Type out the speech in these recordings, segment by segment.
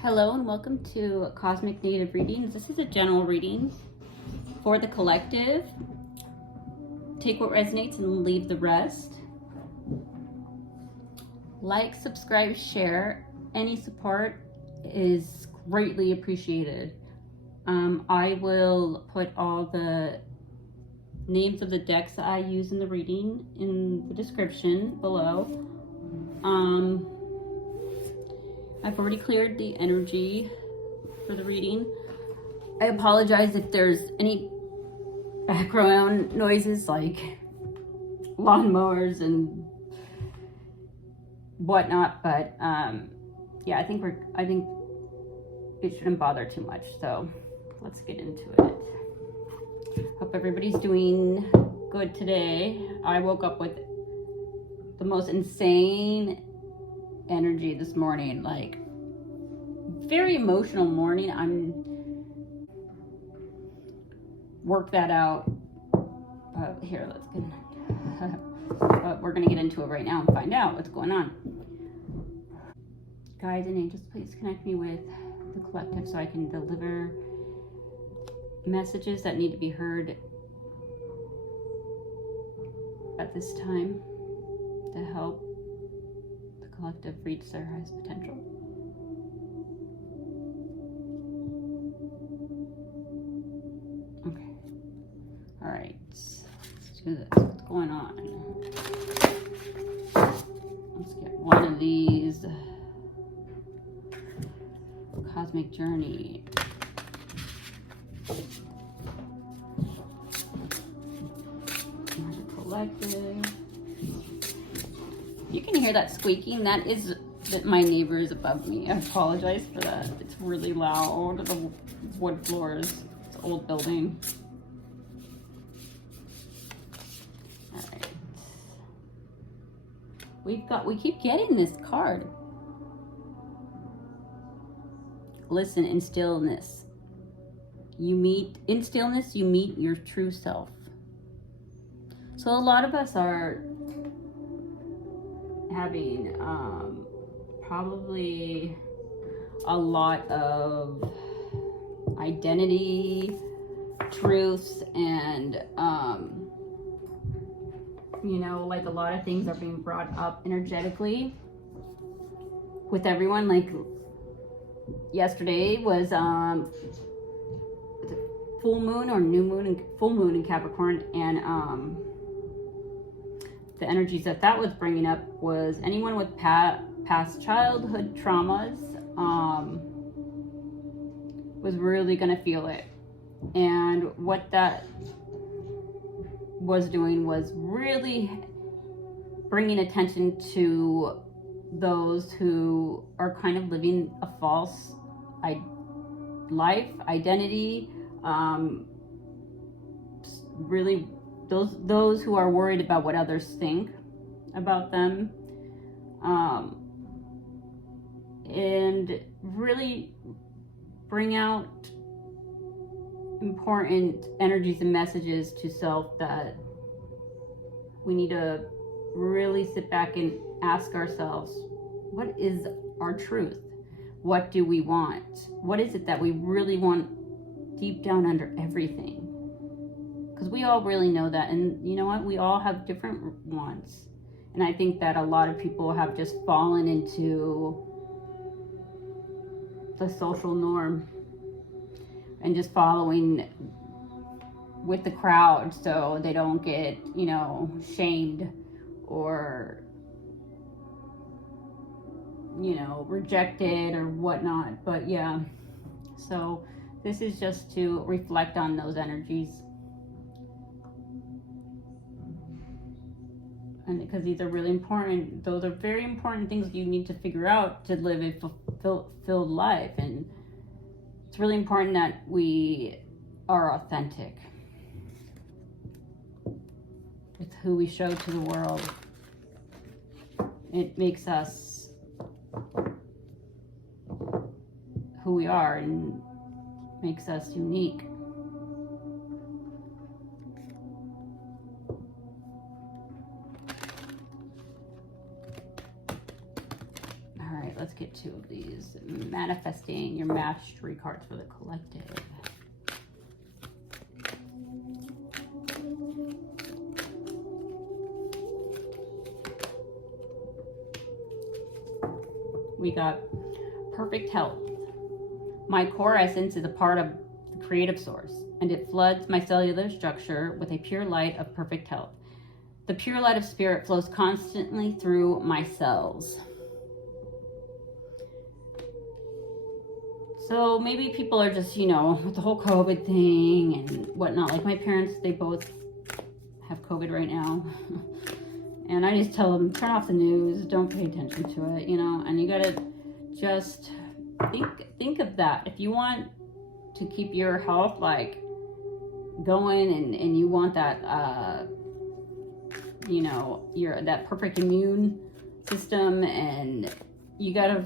Hello and welcome to Cosmic Native Readings. This is a general reading for the collective. Take what resonates and leave the rest. Like, subscribe, share. Any support is greatly appreciated. I will put all the names of the decks that I use in the reading in the description below. I've already cleared the energy for the reading. I apologize if there's any background noises like lawnmowers and whatnot, but yeah, I think it shouldn't bother too much. So let's get into it. Hope everybody's doing good today. I woke up with the most insane energy this morning, like very emotional morning. I'm work that out. Here, let's get but we're gonna get into it right now and find out what's going on. Guides and angels, please connect me with the collective so I can deliver messages that need to be heard at this time to help the collective reach their highest potential. Okay. All right. Let's do this. What's going on? Let's get one of these. Cosmic Journey. Collective. You can hear that squeaking. That is that my neighbor is above me. I apologize for that. It's really loud. The wood floors. It's an old building. All right. We keep getting this card. Listen, in stillness. In stillness, you meet your true self. So a lot of us are having probably a lot of identity, truths, and like a lot of things are being brought up energetically with everyone. Like yesterday was full moon or new moon and full moon in Capricorn, and the energies that was bringing up was anyone with past childhood traumas was really going to feel it. And what that was doing was really bringing attention to those who are kind of living a false life, identity, really those who are worried about what others think about them, and really bring out important energies and messages to self that we need to really sit back and ask ourselves, what is our truth? What do we want? What is it that we really want deep down under everything? Because we all really know that, and you know what? We all have different wants. And I think that a lot of people have just fallen into the social norm and just following with the crowd so they don't get, shamed or, rejected or whatnot. But yeah, so this is just to reflect on those energies. And because these are really important, those are very important things you need to figure out to live a fulfilled life. And it's really important that we are authentic with who we show to the world. It makes us who we are and makes us unique. Let's get two of these. please. Manifesting your mastery cards for the collective. We got perfect health. My core essence is a part of the creative source, and it floods my cellular structure with a pure light of perfect health. The pure light of spirit flows constantly through my cells. So maybe people are just, with the whole COVID thing and whatnot. Like my parents, they both have COVID right now. And I just tell them, turn off the news, don't pay attention to it, and you gotta just think of that. If you want to keep your health like going and you want that, that perfect immune system, and you gotta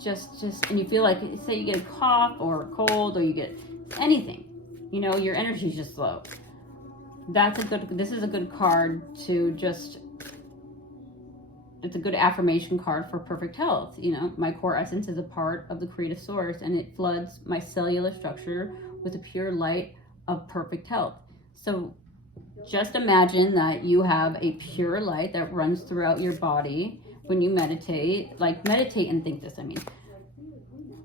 just, and you feel like, say you get a cough or a cold or you get anything, your energy's just low. This is a good card to just, it's a good affirmation card for perfect health. My core essence is a part of the creative source, and it floods my cellular structure with a pure light of perfect health. So just imagine that you have a pure light that runs throughout your body when you meditate. Like meditate and think this.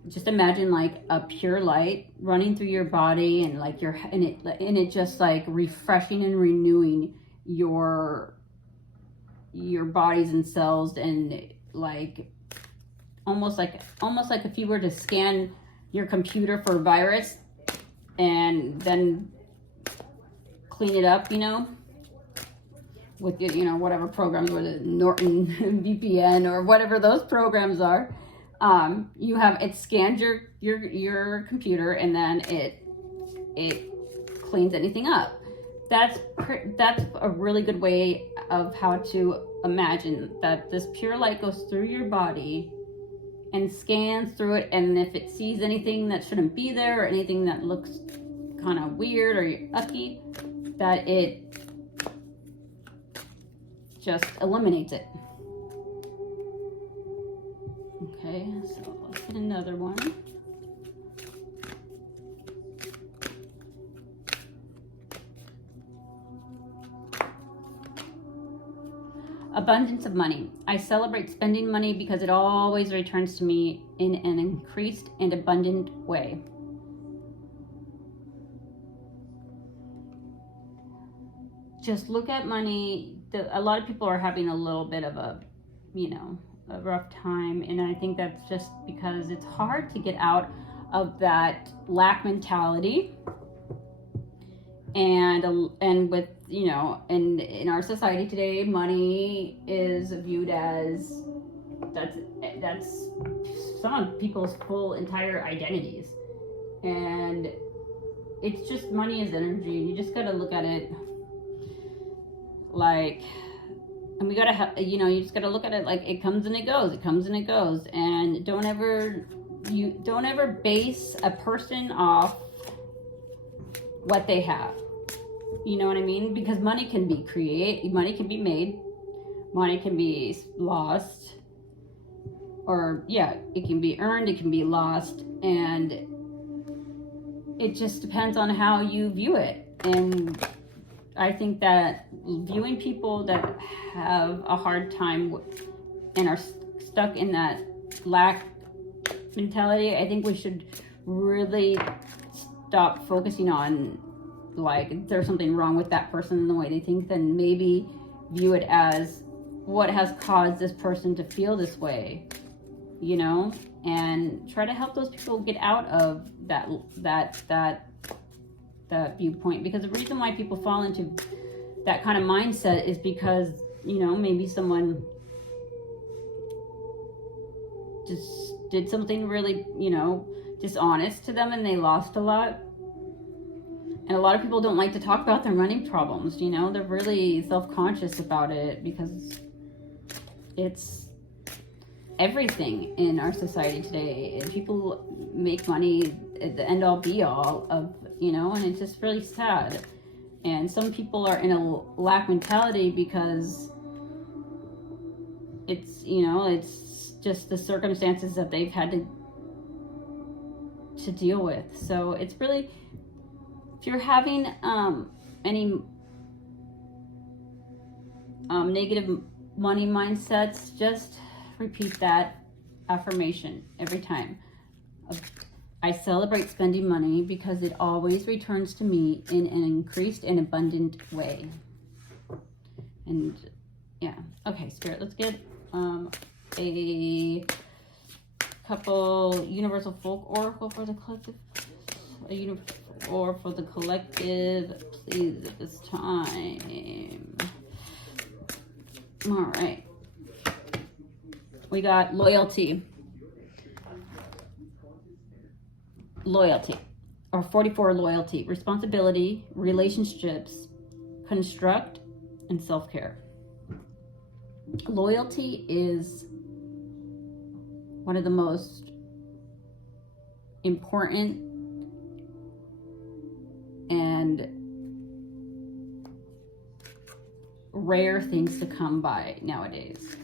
Just imagine like a pure light running through your body, and like it just like refreshing and renewing your bodies and cells, and like almost like if you were to scan your computer for a virus and then clean it up, with whatever programs, whether Norton VPN or whatever those programs are. It scans your computer, and then it cleans anything up. That's a really good way of how to imagine that this pure light goes through your body and scans through it, and if it sees anything that shouldn't be there or anything that looks kind of weird or yucky, that it just eliminates it. Okay, so let's get another one. Abundance of money. I celebrate spending money because it always returns to me in an increased and abundant way. Just look at money. A lot of people are having a little bit of a rough time, and I think that's just because it's hard to get out of that lack mentality. And with and in our society today, money is viewed as that's some of people's full entire identities, and it's just money is energy. You just gotta look at it like, and we gotta have, you just gotta look at it like it comes and it goes, and don't ever base a person off what they have. You know what I mean? Because money can be money can be made, money can be lost, or it can be earned, it can be lost, and it just depends on how you view it. And I think that viewing people that have a hard time and are stuck in that lack mentality, I think we should really stop focusing on like there's something wrong with that person and the way they think, then maybe view it as what has caused this person to feel this way, and try to help those people get out of that viewpoint. Because the reason why people fall into that kind of mindset is because maybe someone just did something really dishonest to them and they lost a lot. And a lot of people don't like to talk about their money problems, they're really self-conscious about it because it's everything in our society today. People make money at the end-all be-all of, and it's just really sad. And some people are in a lack mentality because it's just the circumstances that they've had to deal with. So it's really, if you're having any negative money mindsets, just repeat that affirmation every time. I celebrate spending money because it always returns to me in an increased and abundant way. And yeah, okay, Spirit, let's get a couple universal folk oracle for the collective. A universal or for the collective, please, at this time. All right. We got loyalty. Loyalty, or 44, loyalty, responsibility, relationships, construct, and self-care. Loyalty is one of the most important and rare things to come by nowadays.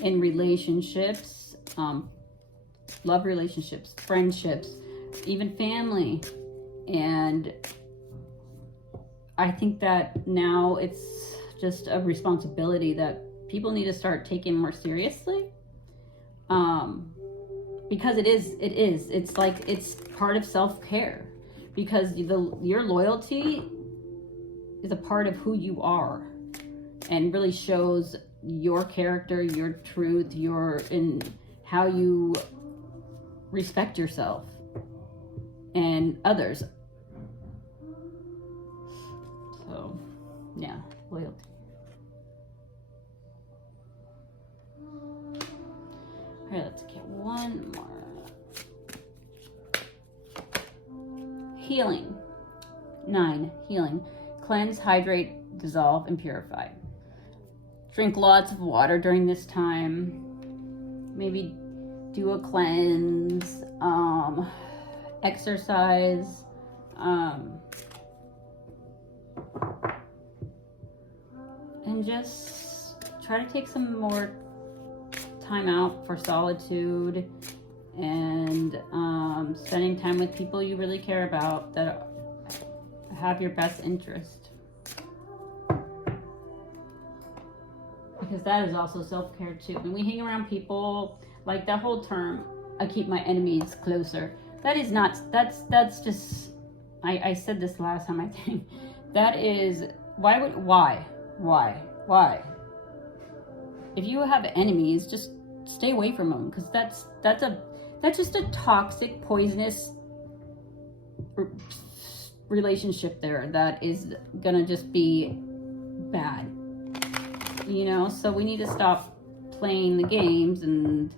In relationships, love relationships, friendships, even family. And I think that now it's just a responsibility that people need to start taking more seriously. Because it's like, it's part of self-care, because your loyalty is a part of who you are and really shows your character, your truth, and how you respect yourself and others. So, yeah, loyalty. All right, let's get one more. Healing. 9, healing. Cleanse, hydrate, dissolve, and purify. Drink lots of water during this time. Maybe do a cleanse, exercise, and just try to take some more time out for solitude and spending time with people you really care about that have your best interest. Because that is also self-care too. When we hang around people, like that whole term, I keep my enemies closer. That is not, that's just, I said this last time, I think. That is, why? If you have enemies, just stay away from them, because that's just a toxic, poisonous relationship there that is gonna just be bad. You know, so we need to stop playing the games and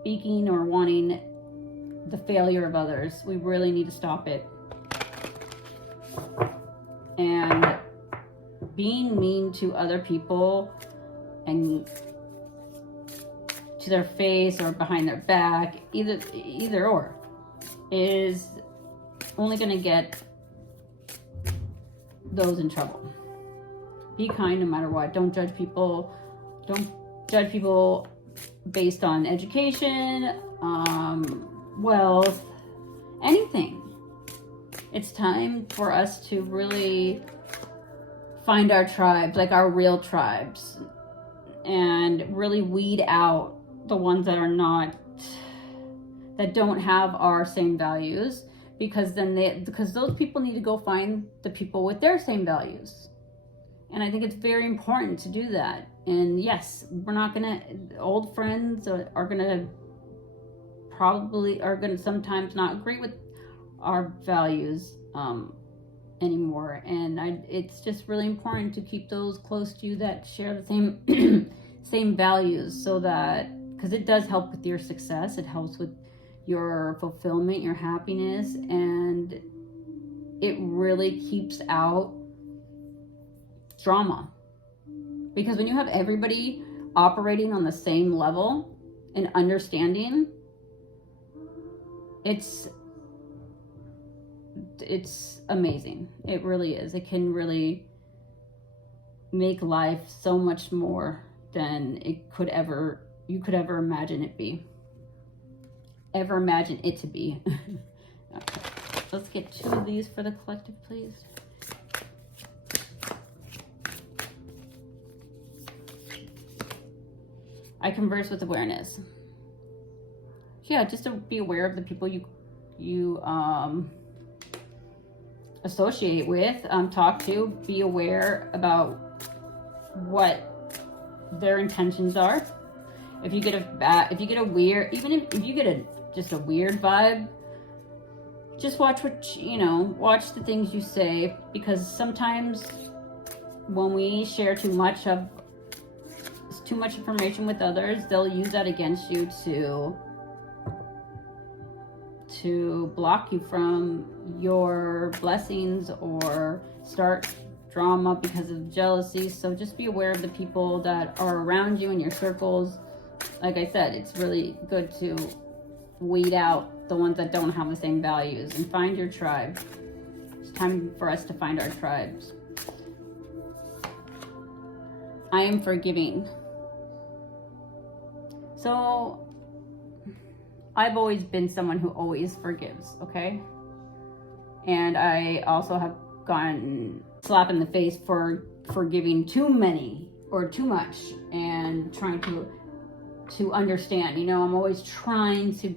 speaking or wanting the failure of others. We really need to stop it. And being mean to other people and to their face or behind their back, either or, is only going to get those in trouble. Be kind no matter what. Don't judge people. Don't judge people based on education, wealth, anything. It's time for us to really find our tribes, like our real tribes, and really weed out the ones that don't have our same values, because those people need to go find the people with their same values. And I think it's very important to do that. And yes, old friends are gonna sometimes not agree with our values anymore. And it's just really important to keep those close to you that share the same same values, so that, because it does help with your success, it helps with your fulfillment, your happiness, and it really keeps out drama. Because when you have everybody operating on the same level and understanding, it's amazing. It really is. It can really make life so much more than you could ever imagine it be. Ever imagine it to be. Okay. Let's get 2 of these for the collective, please. I converse with awareness. Yeah, just to be aware of the people you associate with, talk to. Be aware about what their intentions are. If you get a weird, even if you get just a weird vibe, just watch watch the things you say, because sometimes when we share too much information with others, they'll use that against you to block you from your blessings or start drama because of jealousy. So just be aware of the people that are around you in your circles. Like I said, it's really good to weed out the ones that don't have the same values and find your tribe. It's time for us to find our tribes. I am forgiving. So I've always been someone who always forgives, okay? And I also have gotten slapped in the face for forgiving too many or too much and trying to understand. I'm always trying to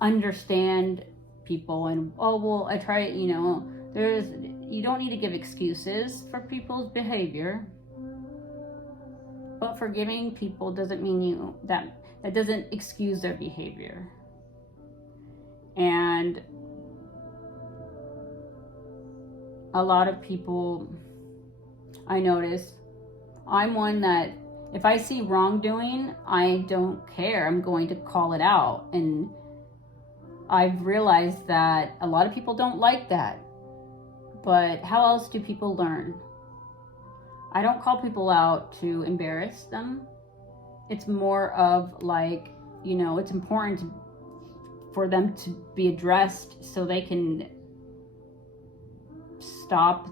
understand people, and I try, you don't need to give excuses for people's behavior, but forgiving people doesn't mean that doesn't excuse their behavior. And a lot of people, I notice, I'm one that if I see wrongdoing, I don't care. I'm going to call it out. And I've realized that a lot of people don't like that. But how else do people learn? I don't call people out to embarrass them. It's more of like, it's important for them to be addressed so they can stop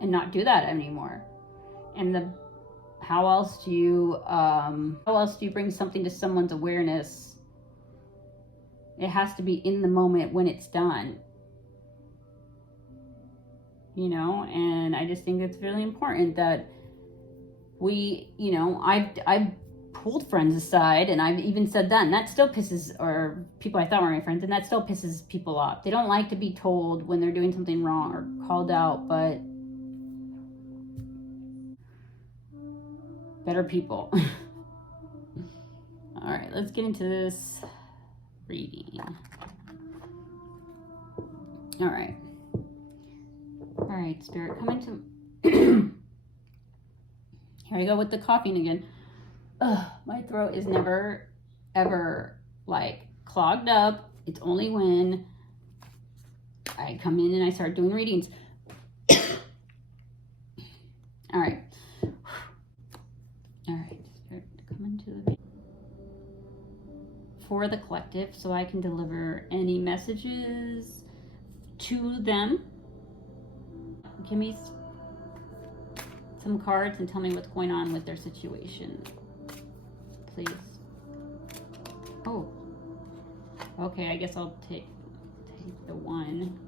and not do that anymore. And how else do you bring something to someone's awareness? It has to be in the moment when it's done. And I just think it's really important that we, I've pulled friends aside, and I've even said that, and that still pisses, or people I thought were my friends, and that still pisses people off. They don't like to be told when they're doing something wrong or called out, but better people. All right, let's get into this reading. All right, Spirit, come into... Here I go with the coughing again. My throat is never, ever, clogged up. It's only when I come in and I start doing readings. All right. Spirit, come into the... For the collective, so I can deliver any messages to them. Give me some cards and tell me what's going on with their situation, please. Oh, okay, I guess I'll take the one.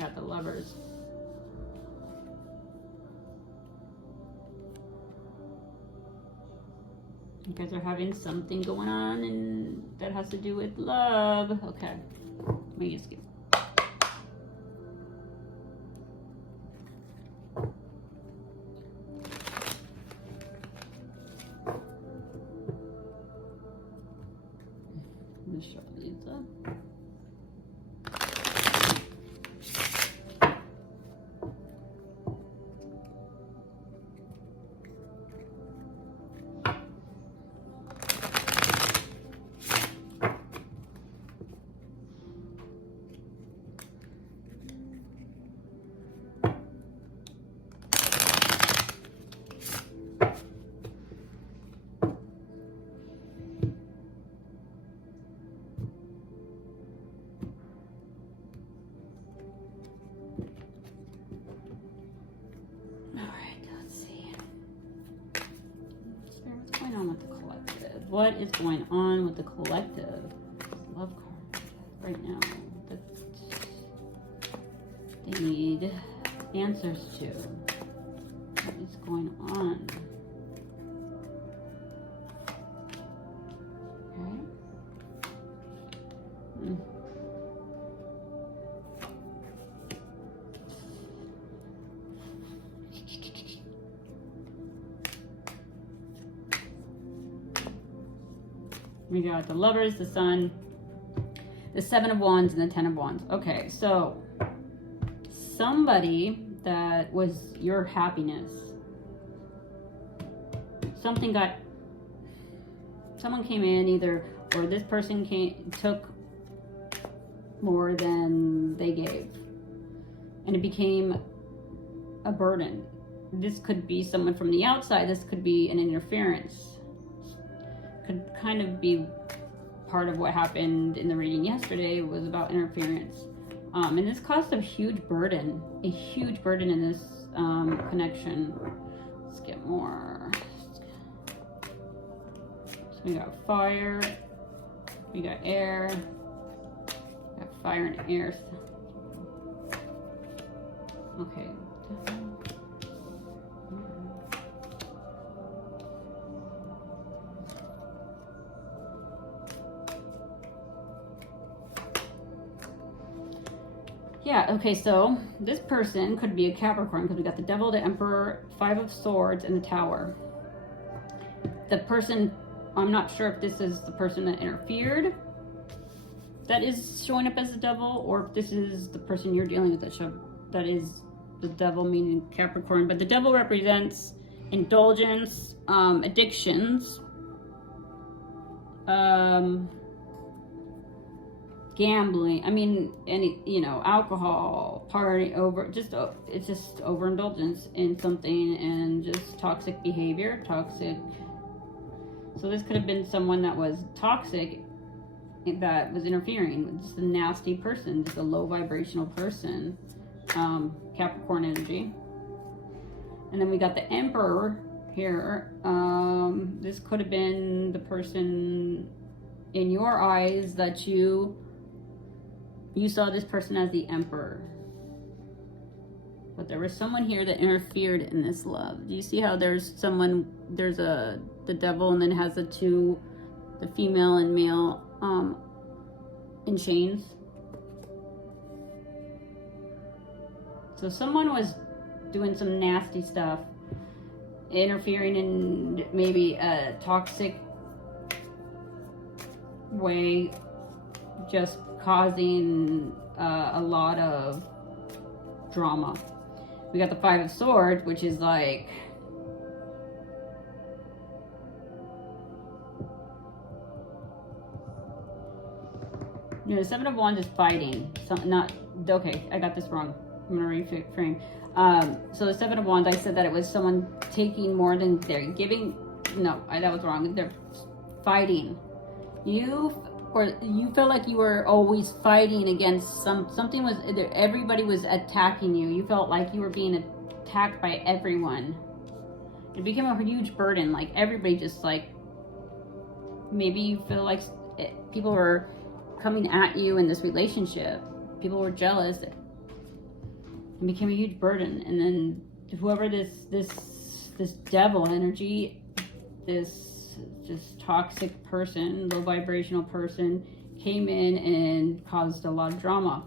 Got the Lovers. You guys are having something going on, and that has to do with love. Okay, let me just get... Show these up. What is going on with the collective? Love card right now that they need answers to. What is going on? Okay. We got the Lovers, the Sun, the Seven of Wands, and the Ten of Wands. Okay, so somebody that was your happiness, someone came in either, or this person took more than they gave, and it became a burden. This could be someone from the outside. This could be an interference. Could kind of be part of what happened in the reading yesterday. Was about interference, and this caused a huge burden in this connection. Let's get more. So we got fire, we got air, we got fire and air. Okay. Yeah, okay, so this person could be a Capricorn because we got the Devil, the Emperor, Five of Swords, and the Tower. The person, I'm not sure if this is the person that interfered that is showing up as the Devil, or if this is the person you're dealing with that is the Devil, meaning Capricorn. But the Devil represents indulgence, addictions, gambling, I mean, any, alcohol, party, it's just overindulgence in something, and just toxic behavior, so this could have been someone that was toxic, that was interfering, just a nasty person, just a low vibrational person, Capricorn energy. And then we got the Emperor here. This could have been the person in your eyes that you saw this person as the Emperor. But there was someone here that interfered in this love. Do you see how there's the Devil, and then has the female and male in chains? So someone was doing some nasty stuff, interfering in maybe a toxic way, just causing a lot of drama. We got the Five of Swords, which is like the Seven of Wands is fighting. Okay, I got this wrong. I'm gonna reframe. So the Seven of Wands, I said that it was someone taking more than they're giving. No, that was wrong. They're fighting. You felt like you were always fighting against something was there. Everybody was attacking you. You felt like you were being attacked by everyone. It became a huge burden. Like everybody just like, maybe you feel like people were coming at you in this relationship. People were jealous. It became a huge burden. And then whoever this Devil energy, this just toxic person, low vibrational person, came in and caused a lot of drama.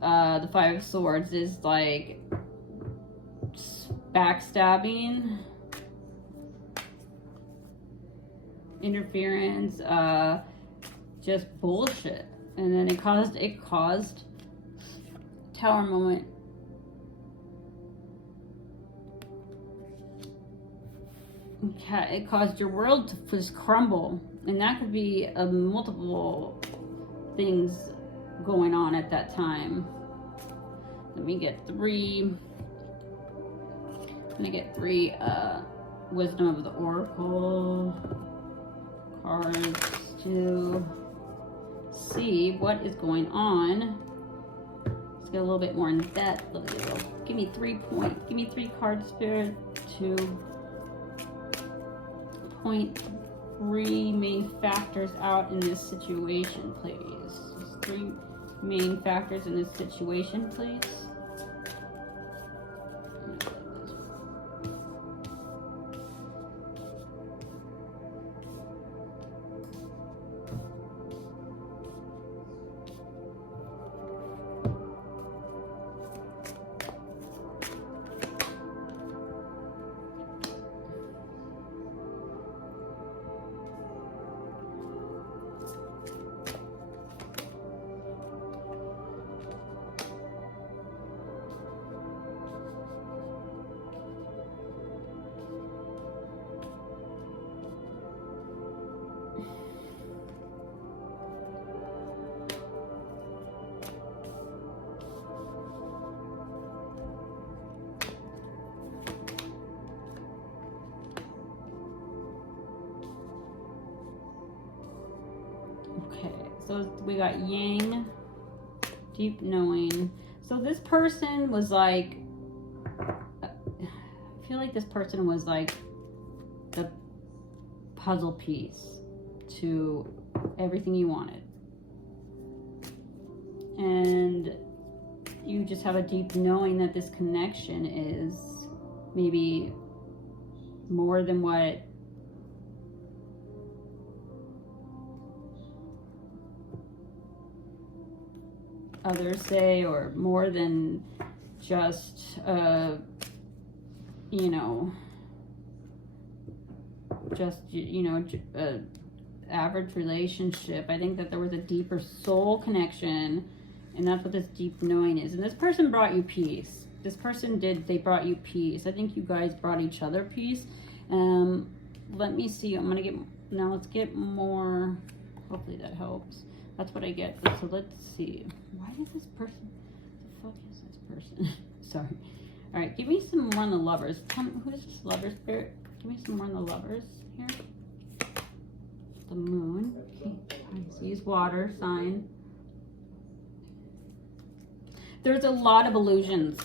The Five of Swords is like backstabbing, interference, just bullshit. And then it caused Tower moment. Okay, it caused your world to just crumble, and that could be multiple things going on at that time. Let me get three. I'm gonna get three Wisdom of the Oracle cards to see what is going on. Let's get a little bit more in depth. Give me 3 points. Give me 3 cards, Spirit, to point 3 main factors out in this situation, please. Just 3 main factors in this situation, please. Okay, so we got yang, deep knowing. So this person was like, I feel like this person was like the puzzle piece to everything you wanted. And you just have a deep knowing that this connection is maybe more than what others say, or more than just you know, just, you know, average relationship. I think that there was a deeper soul connection, and that's what this deep knowing is. And this person brought you peace. This person they brought you peace. I think you guys brought each other peace. Let me see. I'm gonna get, now let's get more. Hopefully that helps. That's what I get. So let's see. Why is this person, the fuck is this person? Sorry. All right, give me some more on the lovers. Tell me, who is this lover spirit? Give me some more on the lovers here. The moon. Okay. Pisces, water sign. There's a lot of illusions.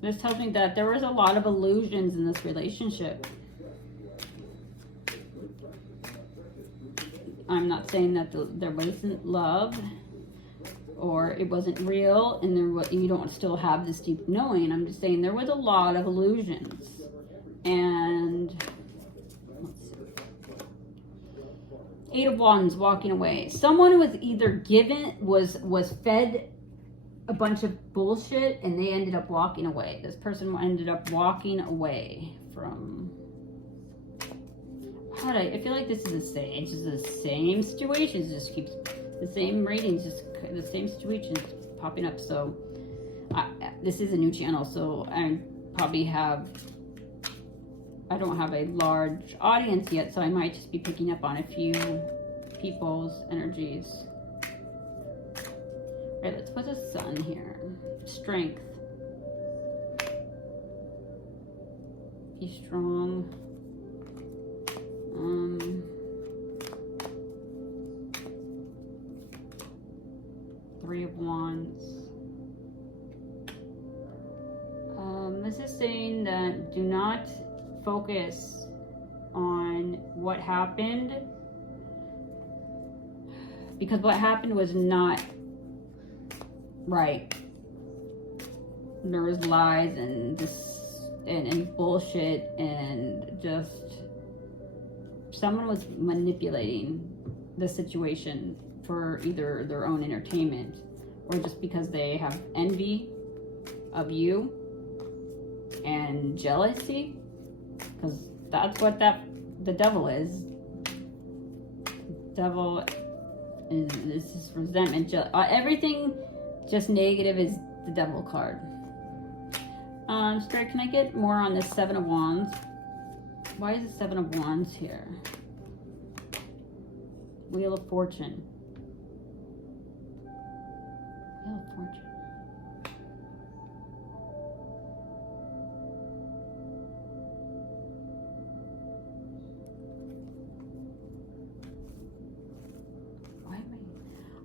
This tells me that there was a lot of illusions in this relationship. I'm not saying that there wasn't love, or it wasn't real, and you don't still have this deep knowing. I'm just saying there was a lot of illusions. And let's see. 8 of Wands, walking away. Someone was either was fed a bunch of bullshit, and they ended up walking away. This person ended up walking away from. I feel like this is the same. It's just the same situations. Just keeps the same ratings. Just the same situations popping up. So this is a new channel, so I probably have. I don't have a large audience yet, so I might just be picking up on a few people's energies. All right, let's put the sun here. Strength. Be strong. 3 of Wands. This is saying that do not focus on what happened, because what happened was not right. There was lies and and bullshit, and just someone was manipulating the situation for either their own entertainment, or just because they have envy of you and jealousy, because that's what the devil is. Devil is this resentment, everything just negative is the devil card. Spirit, can I get more on this 7 of Wands? Why is the 7 of Wands here? Wheel of Fortune. Wheel of Fortune. Why am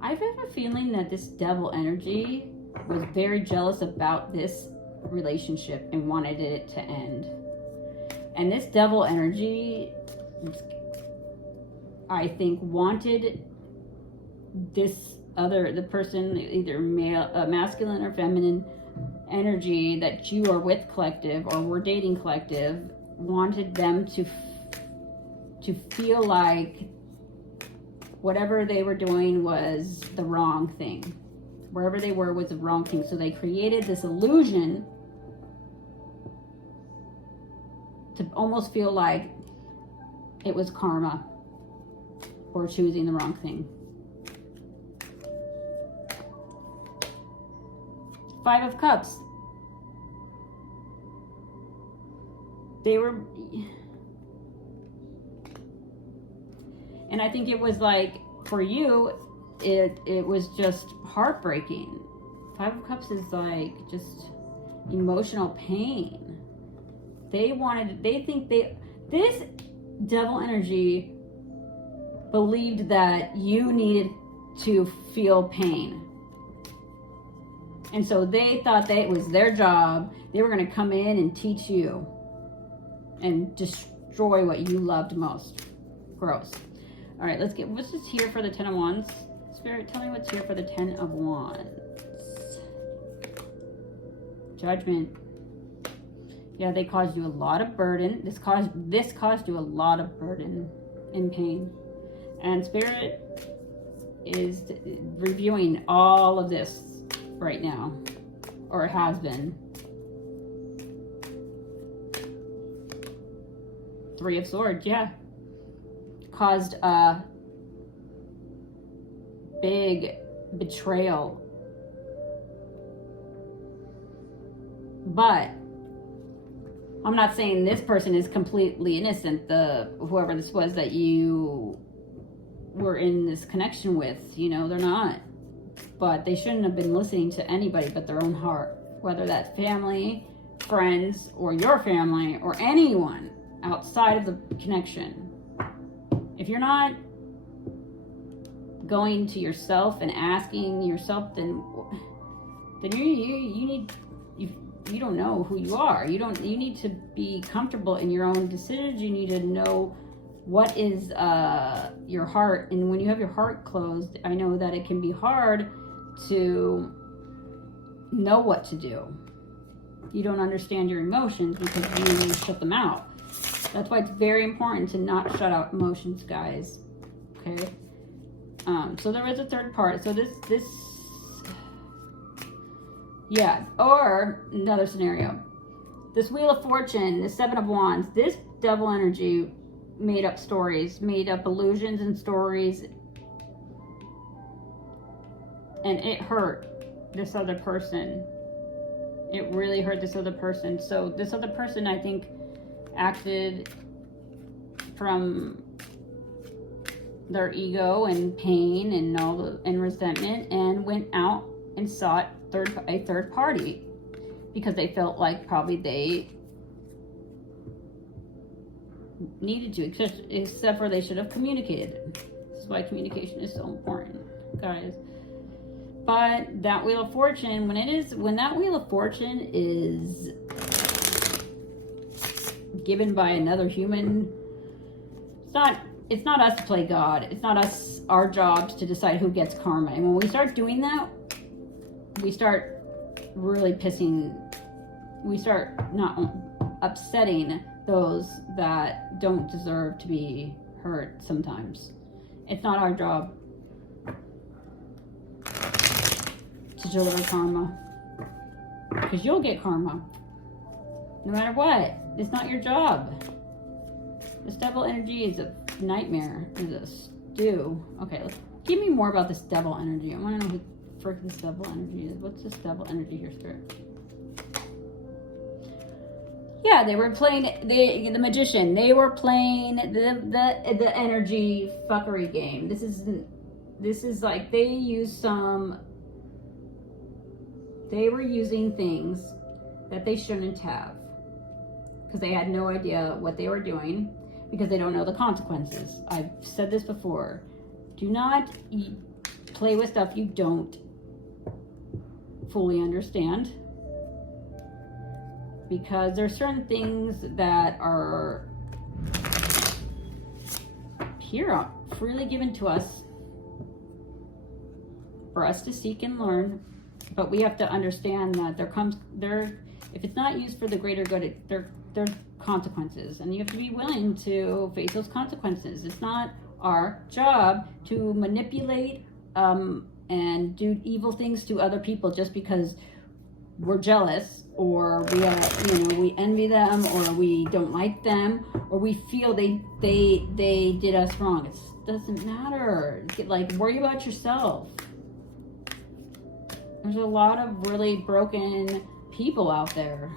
I have a feeling that this devil energy was very jealous about this relationship and wanted it to end. And this devil energy I think, wanted the person, either masculine or feminine energy that you are with collective or were dating collective, wanted them to feel like whatever they were doing was the wrong thing. Wherever they were was the wrong thing. So they created this illusion to almost feel like it was karma for choosing the wrong thing. 5 of Cups. They were... And I think it was like, for you, it was just heartbreaking. 5 of Cups is like just emotional pain. This devil energy believed that you needed to feel pain. And so they thought that it was their job. They were going to come in and teach you and destroy what you loved most. Gross. All right, what's just here for the 10 of Wands? Spirit, tell me what's here for the 10 of Wands. Judgment. Yeah, they caused you a lot of burden. This caused you a lot of burden and pain. And Spirit is reviewing all of this right now, or it has been. 3 of Swords, yeah. Caused a big betrayal. But I'm not saying this person is completely innocent, whoever this was that you were in this connection with, they're not. But they shouldn't have been listening to anybody but their own heart, whether that's family, friends, or your family, or anyone outside of the connection. If you're not going to yourself and asking yourself, then you don't know who you are. You need to be comfortable in your own decisions. You need to know what is your heart. And when you have your heart closed, I know that it can be hard to know what to do. You don't understand your emotions because you shut them out. That's why it's very important to not shut out emotions, guys. Okay? So there is a third part. So this, yeah. Or another scenario. This Wheel of Fortune, the 7 of Wands, this devil energy made up stories, made up illusions and stories. And it hurt this other person. It really hurt this other person. So this other person, I think, acted from their ego and pain and resentment, and went out and sought a third party because they felt like probably they needed to, except for they should have communicated. This is why communication is so important, guys. But that Wheel of Fortune, when that Wheel of Fortune is given by another human, it's not us to play God. It's not our jobs to decide who gets karma. And when we start doing that, we start really we start not upsetting those that don't deserve to be hurt sometimes. It's not our job to deliver karma, because you'll get karma no matter what. It's not your job. This devil energy is a nightmare, is a stew. Okay, give me more about this devil energy. I want to know who the frick this devil energy is. What's this devil energy here, Spirit? Yeah, they were playing the magician. They were playing the energy fuckery game. This is like they were using things that they shouldn't have, because they had no idea what they were doing, because they don't know the consequences. I've said this before. Do not play with stuff you don't fully understand, because there's certain things that are here freely given to us for us to seek and learn, but we have to understand that if it's not used for the greater good, there's consequences, and you have to be willing to face those consequences. It's not our job to manipulate and do evil things to other people just because we're jealous, or we envy them, or we don't like them, or we feel they did us wrong. It doesn't matter. Like, worry about yourself. There's a lot of really broken people out there.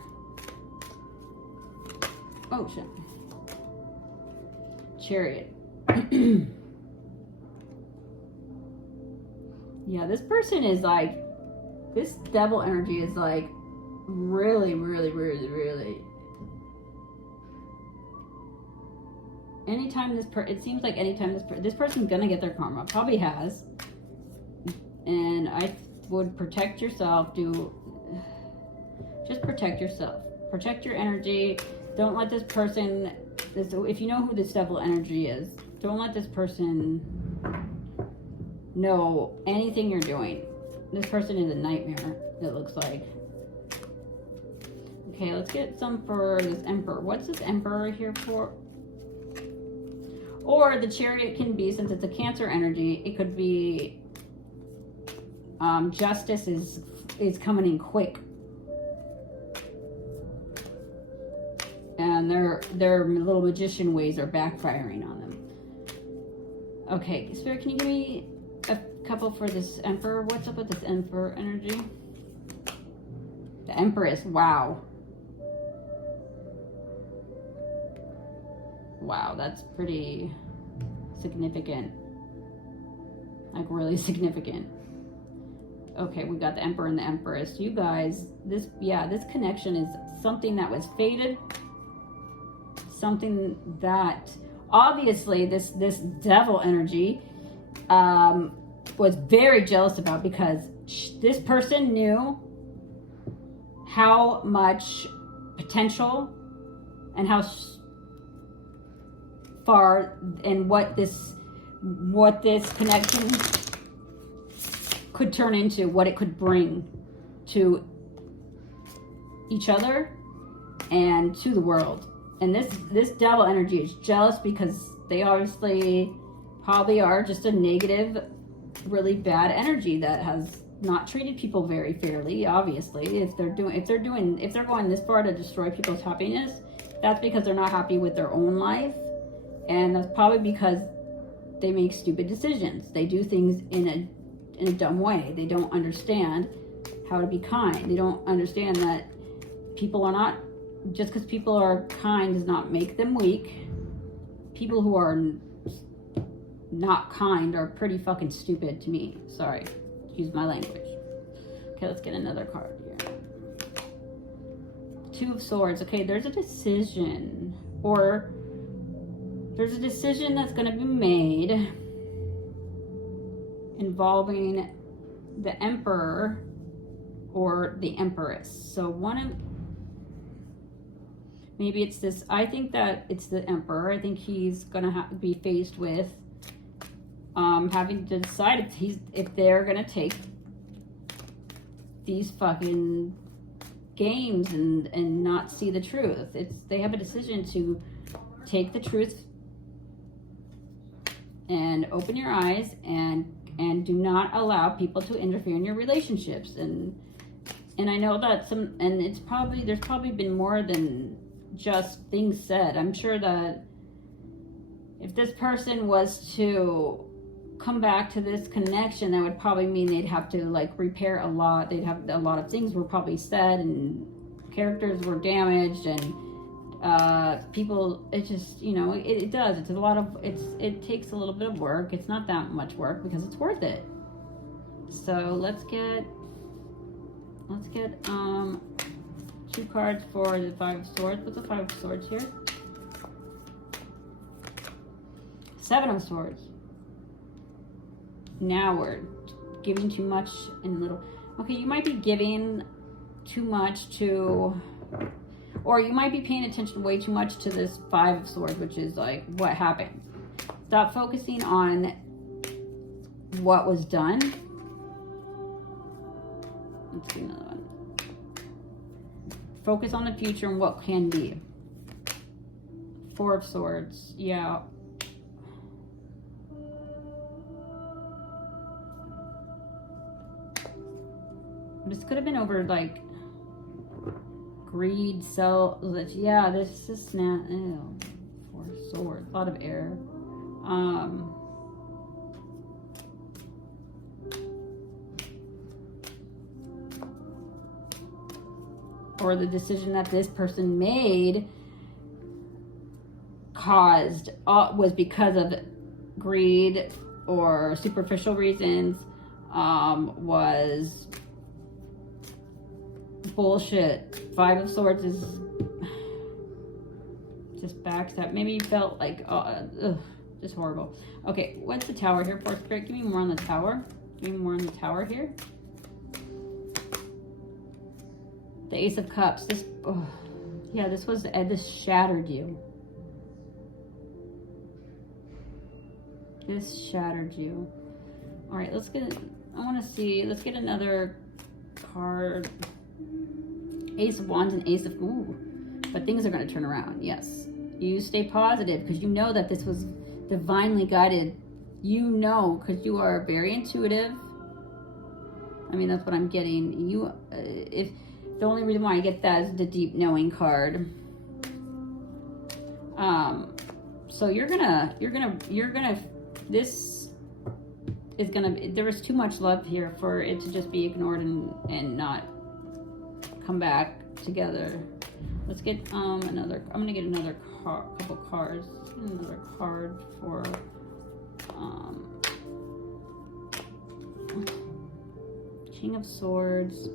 Oh shit. Chariot. Yeah, this person is like, this devil energy is like really, really, really, really. Anytime it seems like anytime this person's gonna get their karma, probably has. And I would protect yourself. Just protect yourself. Protect your energy. Don't let this person. If you know who this devil energy is, don't let this person know anything you're doing. This person is a nightmare, it looks like. Okay, let's get some for this Emperor. What's this Emperor here for? Or the Chariot can be, since it's a Cancer energy, it could be justice is coming in quick. And their little magician ways are backfiring on them. Okay, Spirit, can you give me a couple for this Emperor? What's up with this Emperor energy? The Empress, wow. Wow, that's pretty significant. Like, really significant. Okay, we got the Emperor and the Empress. You guys, this connection is something that was fated. Something that, obviously, this devil energy was very jealous about, because this person knew how much potential and how far and what this connection could turn into, what it could bring to each other and to the world. And this devil energy is jealous because they obviously probably are just a negative, really bad energy that has not treated people very fairly. Obviously, if they're going this far to destroy people's happiness, that's because they're not happy with their own life, and that's probably because they make stupid decisions. They do things in a dumb way. They don't understand how to be kind. They don't understand that people are not, just because people are kind does not make them weak. People who are not kind are pretty fucking stupid to me. Sorry, excuse my language. Okay, let's get another card here. Two of Swords. Okay, there's a decision, or there's a decision that's going to be made involving the Emperor or the Empress. So maybe it's this. I think that it's the Emperor. I think he's going to be faced with having to decide if they're going to take these fucking games and not see the truth. They have a decision to take the truth and open your eyes and do not allow people to interfere in your relationships. And I know that there's probably been more than just things said. I'm sure that if this person was to come back to this connection, that would probably mean they'd have to like repair a lot. They'd have a lot of things were probably said, and characters were damaged, and people, it just, it does. It's a lot of, it takes a little bit of work. It's not that much work because it's worth it. So let's get 2 cards for the Five of Swords. What's the Five of Swords here? 7 of Swords. Now we're giving too much and little. Okay, you might be giving too much to, or you might be paying attention way too much to this Five of Swords, which is like what happened. Stop focusing on what was done. Let's do another one. Focus on the future and what can be. Four of Swords. Yeah. This could have been over like greed, yeah, this is not, ew, Four of Swords, a lot of air. Or the decision that this person made was because of greed or superficial reasons, was bullshit. Five of Swords is just backstab. Maybe you felt like, just horrible. Okay, what's the Tower here for, Spirit? Give me more on the Tower. Give me more on the Tower here. The Ace of Cups. This, yeah, this shattered you. This shattered you. All right, let's get another card. Ace of Wands and Ace of, but things are going to turn around. Yes, you stay positive because you know that this was divinely guided. You know, because you are very intuitive. I mean, that's what I'm getting. If the only reason why I get that is the deep knowing card. So this is gonna, there was too much love here for it to just be ignored and not come back together. Let's get I'm gonna get another couple cards. Another card for King of Swords.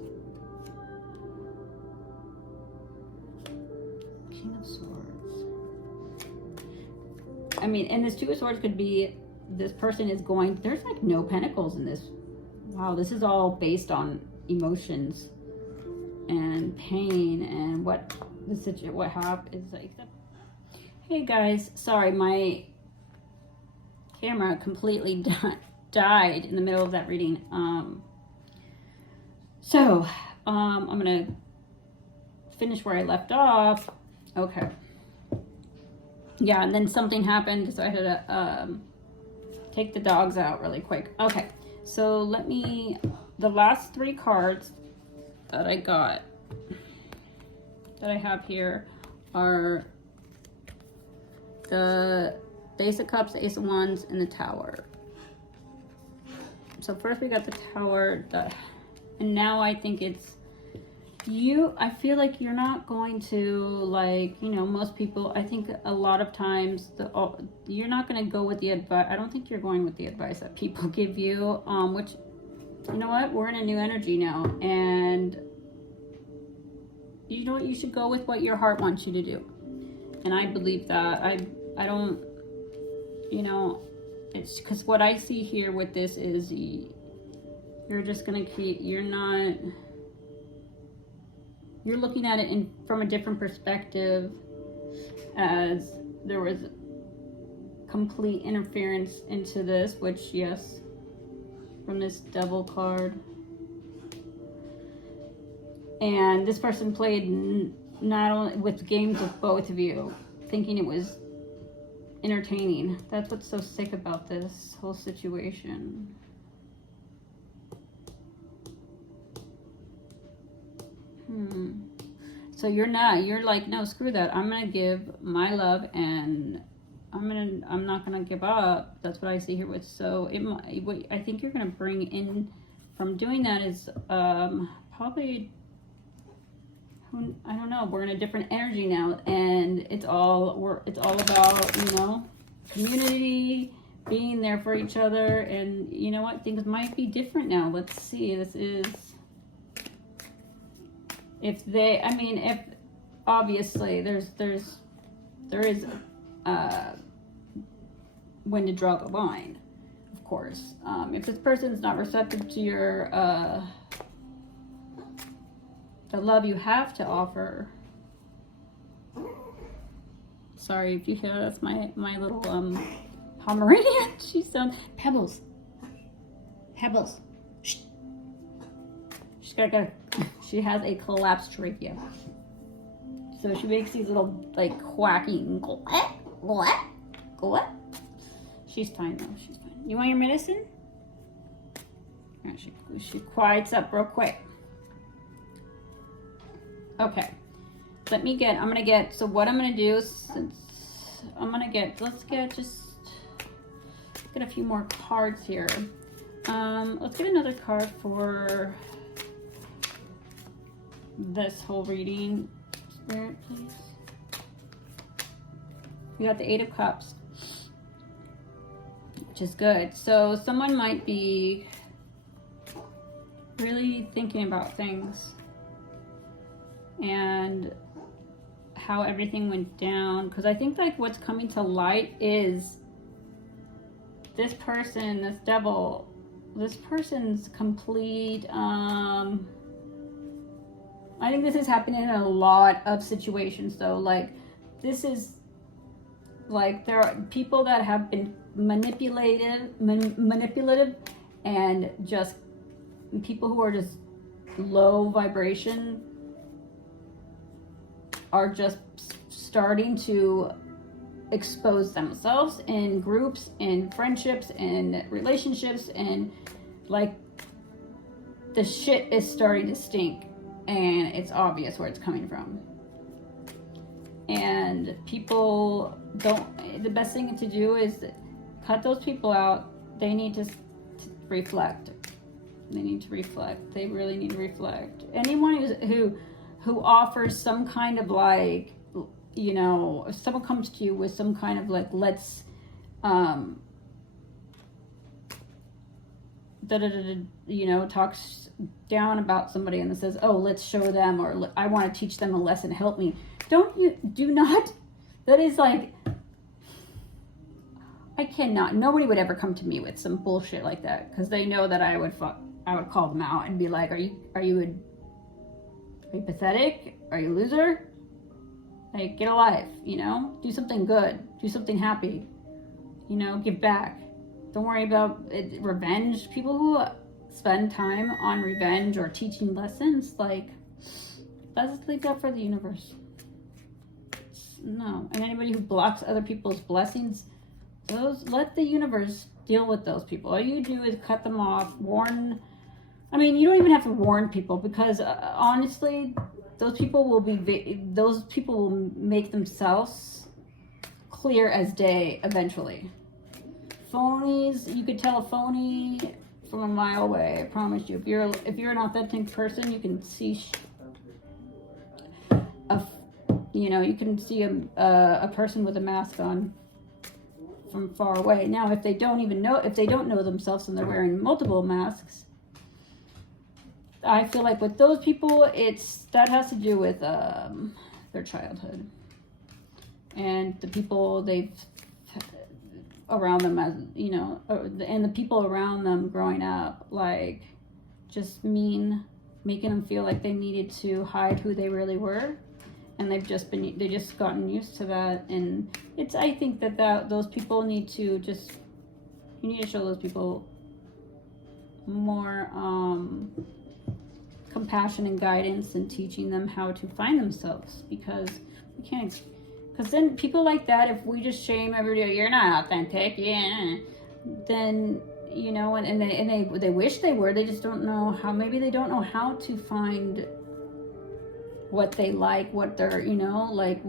King of Swords. I mean, and this Two of Swords could be, this person is going, there's like no pentacles in this. Wow, this is all based on emotions and pain and what happens. Like, hey guys, sorry, my camera completely died in the middle of that reading. I'm gonna finish where I left off. Okay. Yeah, and then something happened, so I had to take the dogs out really quick. Okay, so the last three cards that I have here are the Ace of Cups, the Ace of Wands, and the Tower. So first we got the Tower, and now I think it's I feel like you're not going to, like, you know, most people, I think a lot of times you're not going to go with the advice. I don't think you're going with the advice that people give you, which, you know what, we're in a new energy now, and you know what, you should go with what your heart wants you to do. And I believe that. I don't, you know, it's because what I see here with this is you're just going to keep, you're looking at it from a different perspective, as there was complete interference into this, which, yes, from this Devil card. And this person played not only with games with both of you, thinking it was entertaining. That's what's so sick about this whole situation. So you're like, no, screw that. I'm gonna give my love, and I'm not gonna give up. That's what I see here with. So what I think you're gonna bring in from doing that is probably, I don't know. We're in a different energy now, and it's all about, you know, community, being there for each other, and you know what, things might be different now. Let's see. This is. If obviously there is when to draw the line, of course. If this person's not receptive to your the love you have to offer. Sorry if you hear, that's my little Pomeranian. She sounds Pebbles. Pebbles. Shh. She has a collapsed trachea. So she makes these little like quacking. She's fine though. She's fine. You want your medicine? She quiets up real quick. Okay. I'm gonna get, so what I'm gonna do, since let's get a few more cards here. Let's get another card for this whole reading. Spirit, please. We got the Eight of Cups, which is good. So someone might be really thinking about things and how everything went down, because I think like what's coming to light is this person, this devil, this person's complete I think this is happening in a lot of situations though. Like this is like there are people that have been manipulative and just people who are just low vibration are just starting to expose themselves in groups, in friendships, in relationships, and like the shit is starting to stink and it's obvious where it's coming from. And people don't, the best thing to do is cut those people out. They need to reflect. They need to reflect. They really need to reflect. Anyone who offers some kind of like, you know, if someone comes to you with some kind of like, let's, you know, talks down about somebody and says, oh, let's show them, or I want to teach them a lesson, help me. Do not, that is like, I cannot, nobody would ever come to me with some bullshit like that, because they know that I would call them out and be like, are you pathetic? Are you a loser? Like, get a life, you know? Do something good. Do something happy. You know, give back. Don't worry about it, revenge. People who spend time on revenge or teaching lessons, like, let's leave that for the universe. No. And anybody who blocks other people's blessings, let the universe deal with those people. All you do is cut them off, warn. I mean, you don't even have to warn people, because honestly, those people will make themselves clear as day eventually. Phonies, you could tell a phony from a mile away. I promise you. If you're an authentic person, you can see you can see a person with a mask on from far away. Now, if they don't know themselves and they're wearing multiple masks, I feel like with those people, that has to do with their childhood and the people they've around them, as you know, and the people around them growing up, like just making them feel like they needed to hide who they really were, and they just gotten used to that. And I think that those people you need to show those people more compassion and guidance, and teaching them how to find themselves, because then people like that, if we just shame everybody, you're not authentic, then you know, and they wish they were, they just don't know how. Maybe they don't know how to find what they like, what they're, you know, like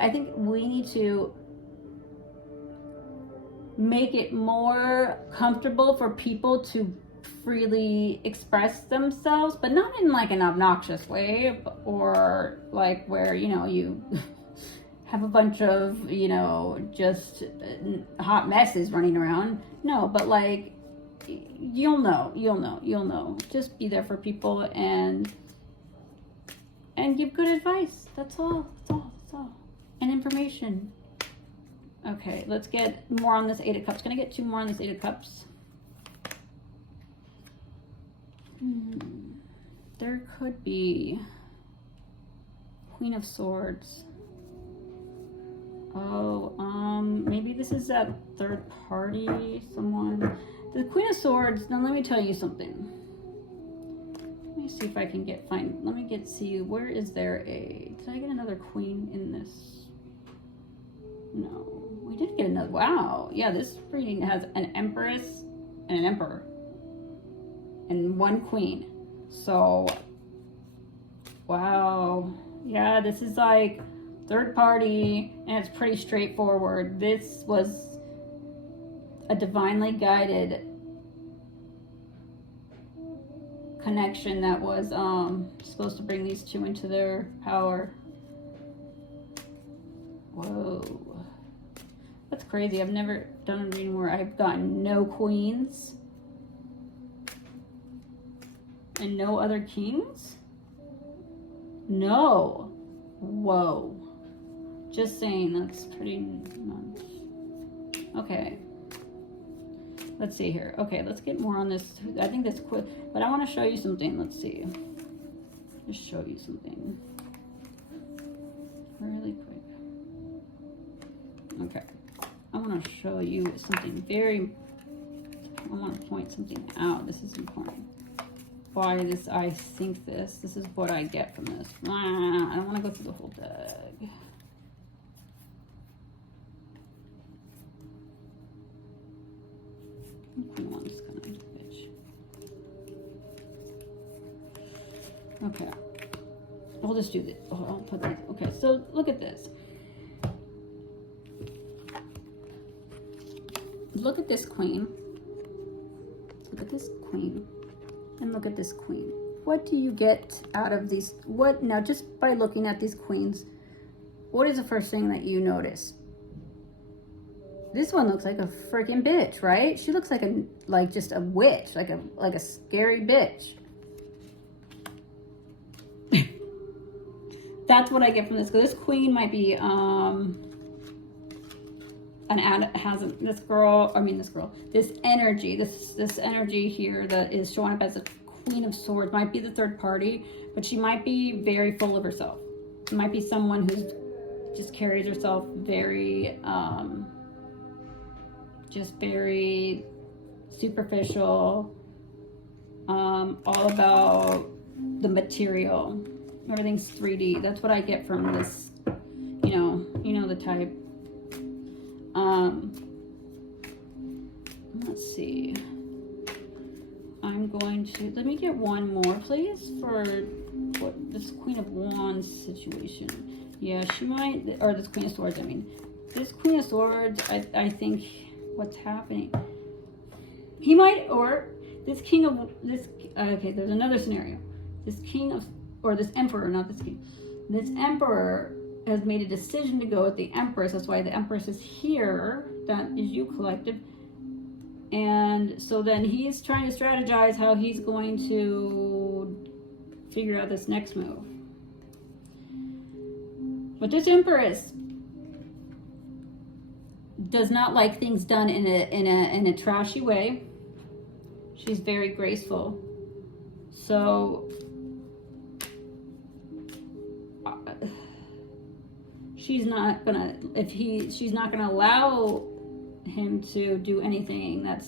I think we need to make it more comfortable for people to freely express themselves, but not in like an obnoxious way, or like where, you know, you have a bunch of, you know, just hot messes running around. No, but like, you'll know. Just be there for people and give good advice. That's all. And information. Okay, let's get more on this Eight of Cups. Gonna get 2 more on this Eight of Cups. There could be Queen of Swords. Oh, maybe this is that third party, someone. The Queen of Swords, now let me tell you something. Let me see if I can see, where is there did I get another queen in this? No, we did get another, wow. Yeah, this reading has an empress and an emperor. And one queen. So, wow. Yeah, this is like third party, and it's pretty straightforward. This was a divinely guided connection that was supposed to bring these two into their power. Whoa. That's crazy. I've never done a reading where I've gotten no queens and no other kings. No. Whoa. Just saying, that's pretty nuts. Okay. Let's see here. Okay, let's get more on this. I think that's quick, but I want to show you something. Let's see. Just show you something really quick. Okay. I want to show you something I want to point something out. This is important. Why I think this is what I get from this. I don't want to go through the whole deck. One's kind of bitch. Okay. We'll just do this. I'll put this. Okay, so look at this. Look at this queen. Look at this queen. And look at this queen. What do you get out of these? Now, just by looking at these queens, what is the first thing that you notice? This one looks like a freaking bitch, right? She looks like just a witch, like a scary bitch. That's what I get from this. This queen might be this energy here that is showing up as a Queen of Swords might be the third party, but she might be very full of herself. It might be someone who just carries herself very just very superficial, all about the material. Everything's 3D. That's what I get from this, you know the type. Let's see. I'm going to, let me get one more, please, for this Queen of Wands situation. Yeah, she might, or this Queen of Swords, I mean. This Queen of Swords, I think, what's happening? He might, or this King of, okay, there's another scenario. This King of, or this Emperor, not this King. This Emperor has made a decision to go with the Empress. That's why the Empress is here. That is you, collective. And so then he's trying to strategize how he's going to figure out this next move. But this Empress does not like things done in a trashy way. She's very graceful. So she's not gonna allow him to do anything that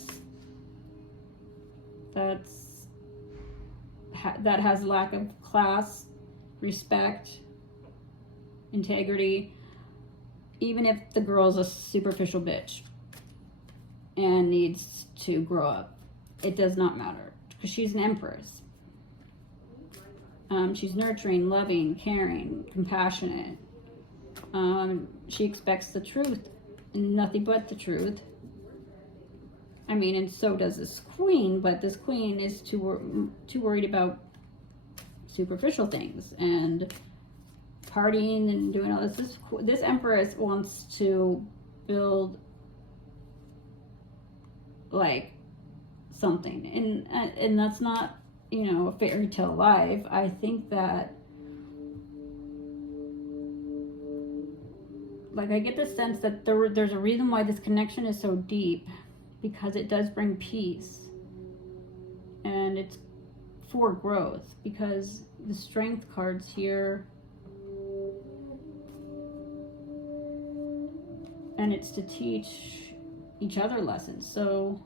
has lack of class, respect, integrity, even if the girl's a superficial bitch and needs to grow up. It does not matter, because she's an empress. She's nurturing, loving, caring, compassionate. She expects the truth and nothing but the truth. I mean, and so does this queen, but this queen is too worried about superficial things and partying and doing all this. This empress wants to build like something, and that's not, a fairy tale life. I think that, like, I get the sense that there's a reason why this connection is so deep, because it does bring peace, and it's for growth, because the Strength cards here and it's to teach each other lessons. So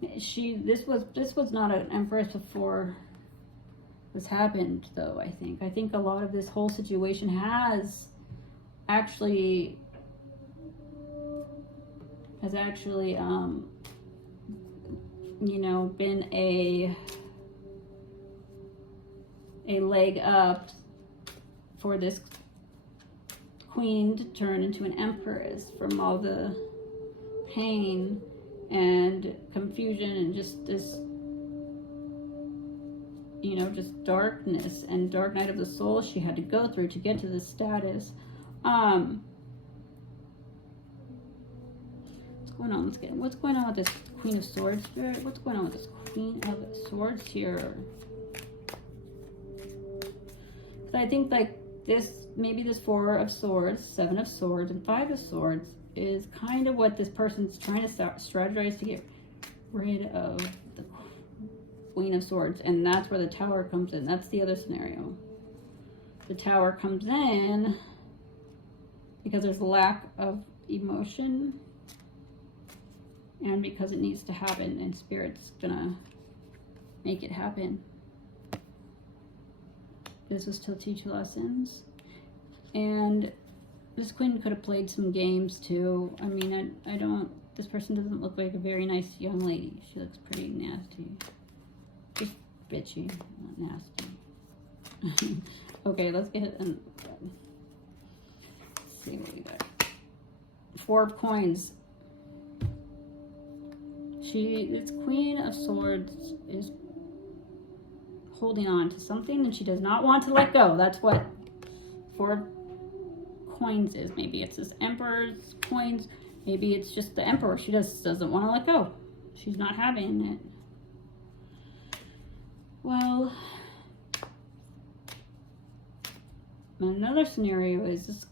this was not an empress before this happened, though. I think a lot of this whole situation has actually you know, been a leg up for this queen to turn into an empress from all the pain and confusion and just this, you know, just darkness and dark night of the soul she had to go through to get to this status. What's going on with this Queen of Swords spirit? What's going on with this Queen of Swords here? So I think like this, maybe this Four of Swords, Seven of Swords, and Five of Swords is kind of what this person's trying to strategize to get rid of the Queen of Swords. And that's where the Tower comes in. That's the other scenario. The Tower comes in because there's a lack of emotion and because it needs to happen, and Spirit's gonna make it happen. This was to teach lessons. And this queen could have played some games too. I mean, I don't, this person doesn't look like a very nice young lady. She looks pretty nasty. Just bitchy, not nasty. Okay, let's get it. Let's see what we got. Four of Coins. This Queen of Swords is holding on to something and she does not want to let go. That's what Four of Coins is. Maybe it's this Emperor's coins. Maybe it's just the Emperor. She just doesn't want to let go. She's not having it. Well, another scenario is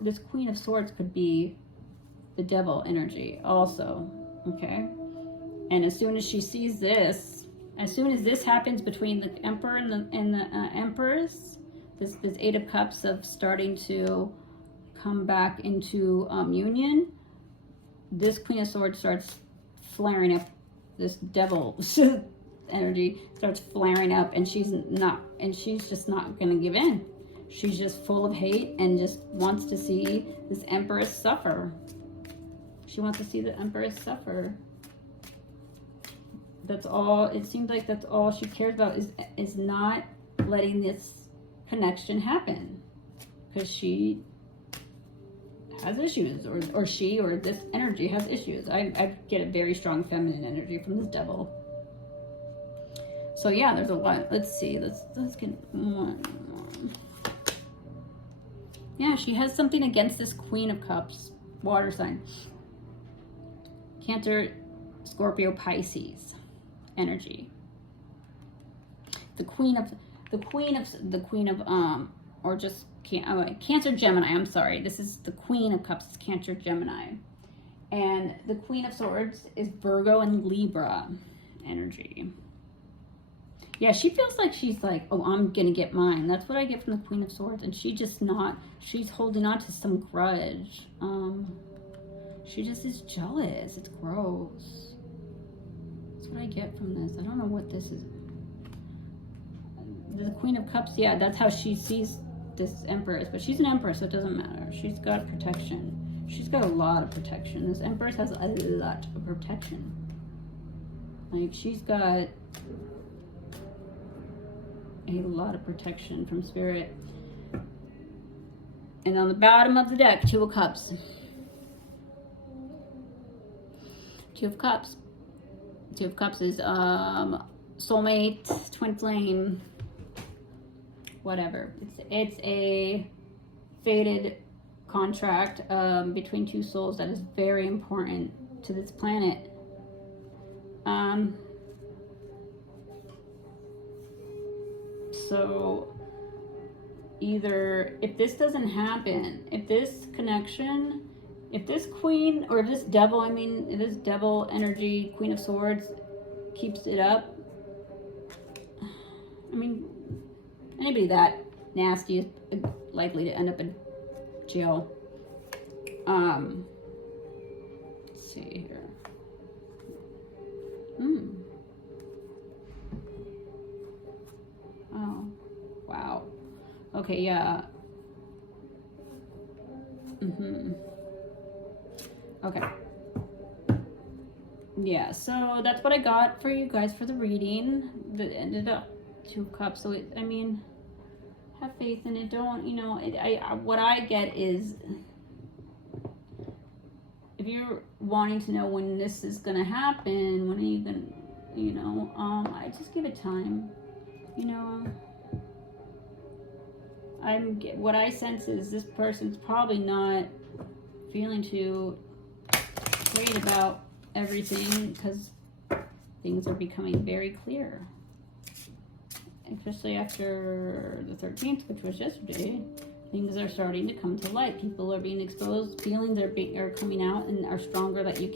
this Queen of Swords could be the devil energy also. Okay, and as soon as she sees this, as soon as this happens between the Emperor and the Empress, this Eight of Cups of starting to come back into union, this Queen of Swords starts flaring up. This devil energy starts flaring up, and she's just not gonna give in. She's just full of hate and just wants to see this Empress suffer. She wants to see the Empress suffer. That's all, it seems like that's all she cares about is not letting this connection happen. Because she has issues, or this energy has issues. I get a very strong feminine energy from this devil. So yeah, there's a lot. Let's see, let's get one more. Yeah, she has something against this Queen of Cups, water sign. Cancer, Scorpio, Pisces energy. Cancer, Gemini. I'm sorry. This is the Queen of Cups, Cancer, Gemini. And the Queen of Swords is Virgo and Libra energy. Yeah, she feels like she's like, oh, I'm gonna get mine. That's what I get from the Queen of Swords. And she's holding on to some grudge. She just is jealous. It's gross. That's what I get from this. I don't know what this is. The Queen of Cups, yeah, that's how she sees this Empress. But she's an Empress, so it doesn't matter. She's got protection. She's got a lot of protection. This Empress has a lot of protection. Like, she's got a lot of protection from Spirit. And on the bottom of the deck, Two of Cups. Two of Cups. Two of Cups is soulmate, twin flame, whatever. It's a fated contract between two souls that is very important to this planet. So either if this doesn't happen, if this connection, if this queen, or if this devil, if this devil energy, Queen of Swords, keeps it up, anybody that nasty is likely to end up in jail. Let's see here. Oh, wow. Okay, yeah. Okay. Yeah, so that's what I got for you guys for the reading. That ended up 2 cups. So it, I mean, have faith in it. Don't, you know, what I get is, if you're wanting to know when this is gonna happen, when are you gonna, you know, I just give it time. You know, what I sense is this person's probably not feeling too great about everything, because things are becoming very clear, especially after the 13th, which was yesterday. Things are starting to come to light. People are being exposed. Feelings are coming out and are stronger that you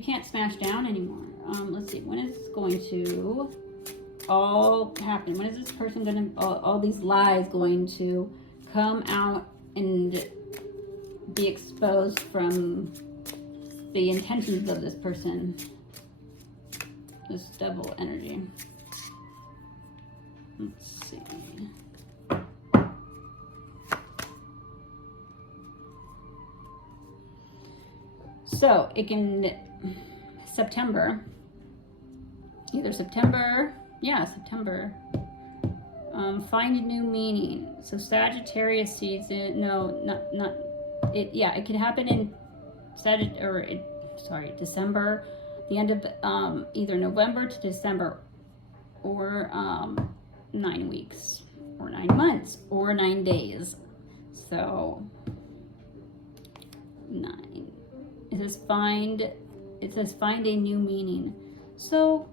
can't smash down anymore. Let's see, when is this going to all happen? When is this person going to, all these lies going to come out and be exposed from the intentions of this person? This devil energy. Let's see. So it can, September, September. Find a new meaning. So Sagittarius season, it could happen in December, the end of either November to December, or 9 weeks, or 9 months, or 9 days. So 9. It says find a new meaning. So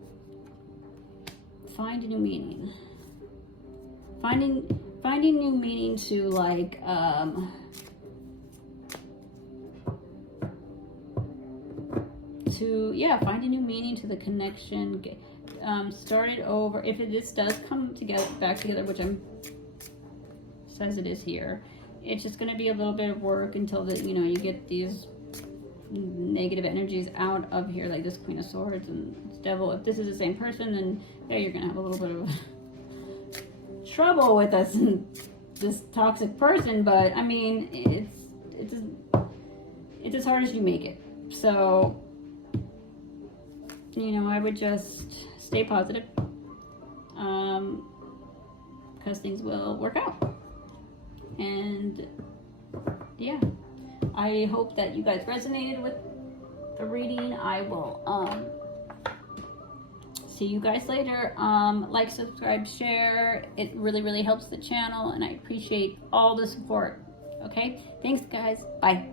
find a new meaning. Finding new meaning to, like, find a new meaning to the connection. Start it over. If this does come back together, which says it is here, it's just going to be a little bit of work until you get these negative energies out of here, like this Queen of Swords and this Devil. If this is the same person, then you're going to have a little bit of trouble with this toxic person. But I mean, it's as hard as you make it. So, I would just stay positive, because things will work out. And yeah, I hope that you guys resonated with the reading. I will see you guys later. Like, subscribe, share. It really, really helps the channel, and I appreciate all the support. Okay, thanks guys. Bye.